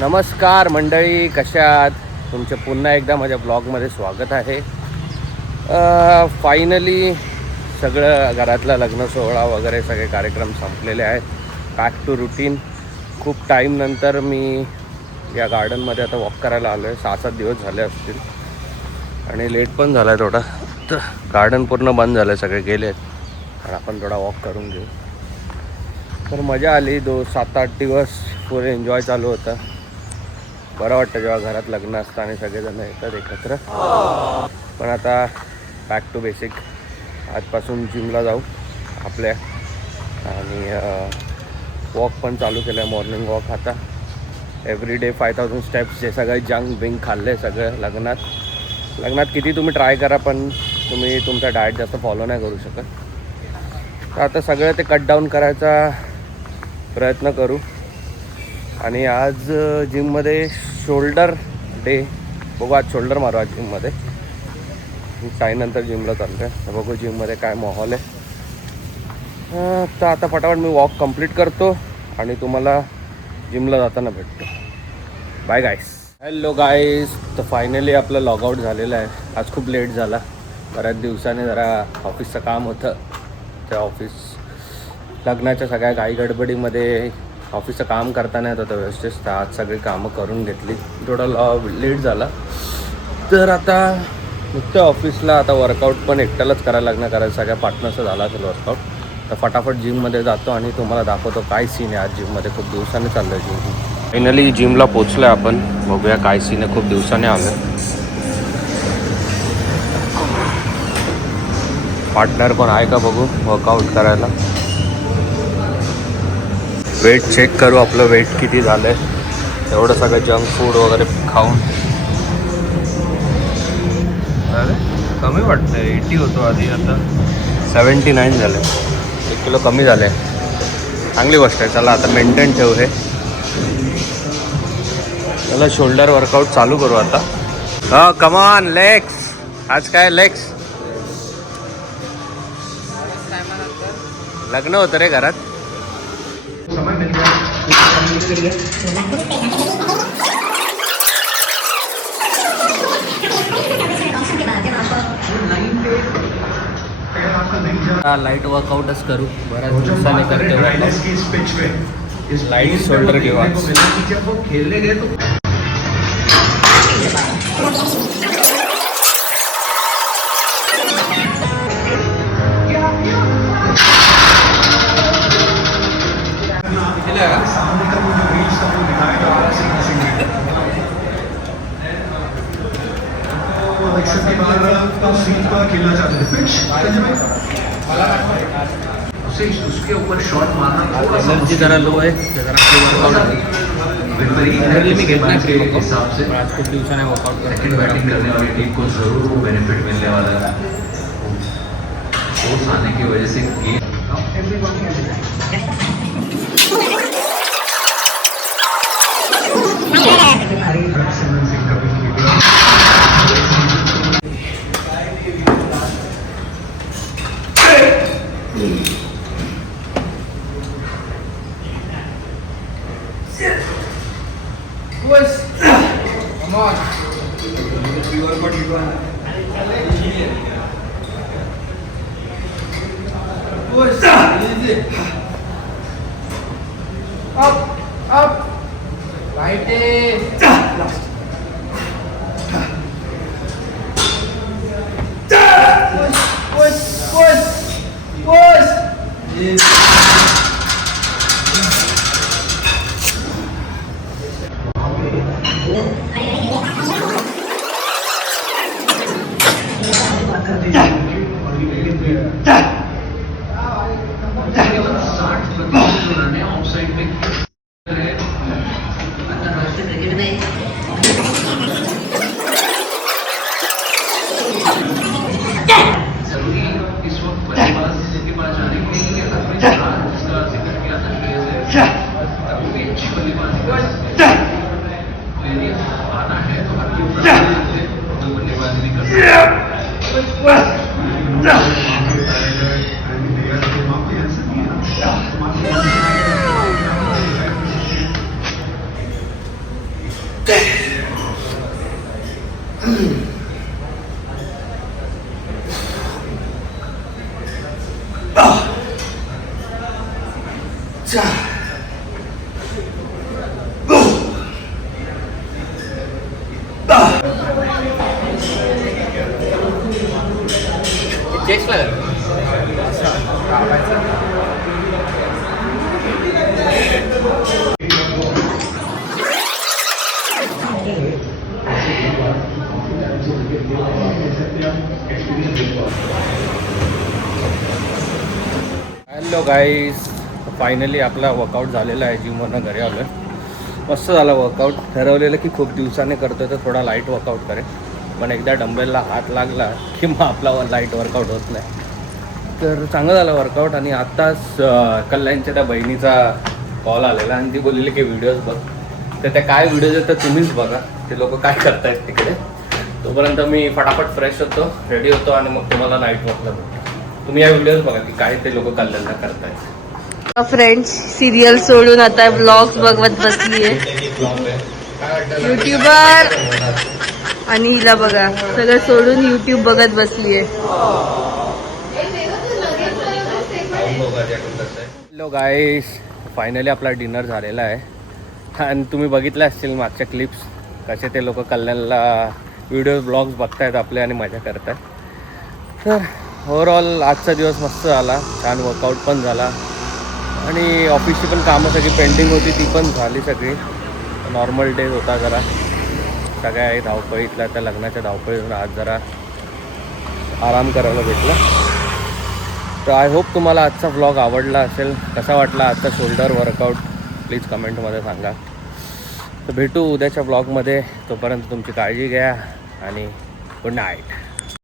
नमस्कार मंडळी, कशा आहात? तुमचे पुन्हा एकदा माझ्या ब्लॉगमध्ये स्वागत आहे. फायनली सगळं घरातला लग्न सोहळा वगैरे सगळे कार्यक्रम संपलेले आहेत. Back to routine. खूप टाईमनंतर मी या गार्डनमध्ये आता वॉक करायला आलो आहे. 6-7 दिवस झाले असतील आणि लेट पण झाला आहे थोडा. तर गार्डन पूर्ण बंद झालं आहे, सगळे गेले आहेत आणि आपण थोडा वॉक करून घेऊ. तर मजा आली. 7-8 दिवस पुरे एन्जॉय चालू होता. बरं वाटतं जेव्हा घरात लग्न असतं आणि सगळेजण येतात एकत्र. पण आता बॅक टू बेसिक. आजपासून जिमला जाऊ आपल्या आणि वॉक पण चालू केलं आहे. मॉर्निंग वॉक आता एव्हरी डे 5000 स्टेप्स. जे सगळे जंक बिंक खाल्ले सगळं लग्नात किती तुम्ही ट्राय करा पण तुम्ही तुमचा डाएट जास्त फॉलो नाही करू शकत. तर आता सगळं ते कट डाऊन करायचा प्रयत्न करू. आणि आज जिममध्ये शोल्डर डे. बघू आज शोल्डर मारू आज जिममध्ये. टाईनंतर जिमला चाललं आहे. बघू जिममध्ये काय माहोल आहे. तर आता फटाफट मी वॉक कंप्लीट करतो आणि तुम्हाला जिमला जाताना भेटतो. बाय गाईस. हॅलो गाईस. तर फायनली आपलं लॉगआउट झालेलं आहे. आज खूप लेट झाला. बऱ्याच दिवसाने जरा ऑफिसचं काम होतं. त्या लग्नाच्या सगळ्या घाई गडबडीमध्ये ऑफिसचं काम करता नाही होतं व्यवस्थित. तर आज सगळी कामं करून घेतली. थोडा लेट झाला. तर आता नुकतं ऑफिसला. आता वर्कआउट पण एकट्यालाच करायला लागणार कारण सगळ्या पार्टनर्सचा झाला असेल वर्कआउट. तर फटाफट जिममध्ये जातो आणि तुम्हाला दाखवतो काय सीन आहे आज जिममध्ये. खूप दिवसांनी चाललं आहे जिम. फायनली जिमला पोचलो आहे आपण. बघूया काय सीन आहे. खूप दिवसांनी आलो. पार्टनर पण आहे का बघू वर्कआउट करायला. वेट चेक करू आपलं वेट किती झालं आहे. एवढं सगळं जंक फूड वगैरे खाऊन अरे कमी वाटतं. 80 होतो आधी, आता 79 झालं. 1 किलो कमी झालं आहे. चांगली गोष्ट आहे. चला आता मेंटेन ठेवू हे. चला शोल्डर वर्कआउट चालू करू आता. Come on legs. आज काय लेग्स. लग्न होतं रे घरात. लाईट वर्कआउटच करू. बऱ्याच दिवसाने करते. लाईट शोल्डर घेऊ. खेळले गए तो उसके ऊपर शॉट मारना एनर्जी जरा लो आहे. मी घेत नाही हिसाब से. आज खूप दिवसाने वर्कआउट सेकंड बैटिंग करने वाली टीम को जरूर वो बेनिफिट मिलने वाला है. फोर्स आने की वजह से गेम हॅलो गाईस, फायनली आपला वर्कआउट झालेला आहे. जिमवरनं घरी आलो आहे. मस्त झाला वर्कआउट. ठरवलेलं की खूप दिवसाने करतो तर थोडा लाईट वर्कआउट करेल, पण एकदा डंबेलला हात लागला की मग आपला लाईट वर्कआउट होत नाही. तर चांगलं झालं वर्कआउट. आणि आत्ताच कल्याणच्या त्या बहिणीचा कॉल आलेला आणि ती बोललेली की व्हिडिओज बघ. तर त्या काय व्हिडिओज आहेत तर तुम्हीच बघा, ते लोक काय करतायत तिकडे. तोपर्यंत मी फटाफट फ्रेश होतो, रेडी होतो आणि मग तुम्हाला नाईट वॉकला भेटतो. तुम्ही या व्हिडिओज बघा की काय ते लोक कल्याणला करतायत. फ्रेंड्स सिरियल सोडून आता ब्लॉग्स बघत बसलीये. युट्यूबर आणि हिला बघा सगळं सोडून युट्यूब बघत बसलीये. हॅलो गाईस, फायनली आपला डिनर झालेला आहे. आणि तुम्ही बघितलं असतील मागच्या क्लिप्स कसे ते लोक कल्याणला व्हिडिओ ब्लॉग्स बघतायत आपले आणि मजा करतायत. तर ओव्हरऑल आजचा दिवस मस्त झाला, छान वर्कआउट पण झाला आणि ऑफिसची पण कामं सगळी पेंडिंग होती ती पण झाली सगळी. नॉर्मल डे होता जरा, सगळ्या धावपळीतल्या त्या लग्नाच्या धावपळीतून आज जरा आराम करायला भेटला. तर आय होप तुम्हाला आजचा व्लॉग आवडला असेल. कसा वाटला आजचा शोल्डर वर्कआउट प्लीज कमेंटमध्ये सांगा. तर भेटू उद्याच्या व्लॉगमध्ये. तोपर्यंत तुमची काळजी घ्या आणि गुड नाईट.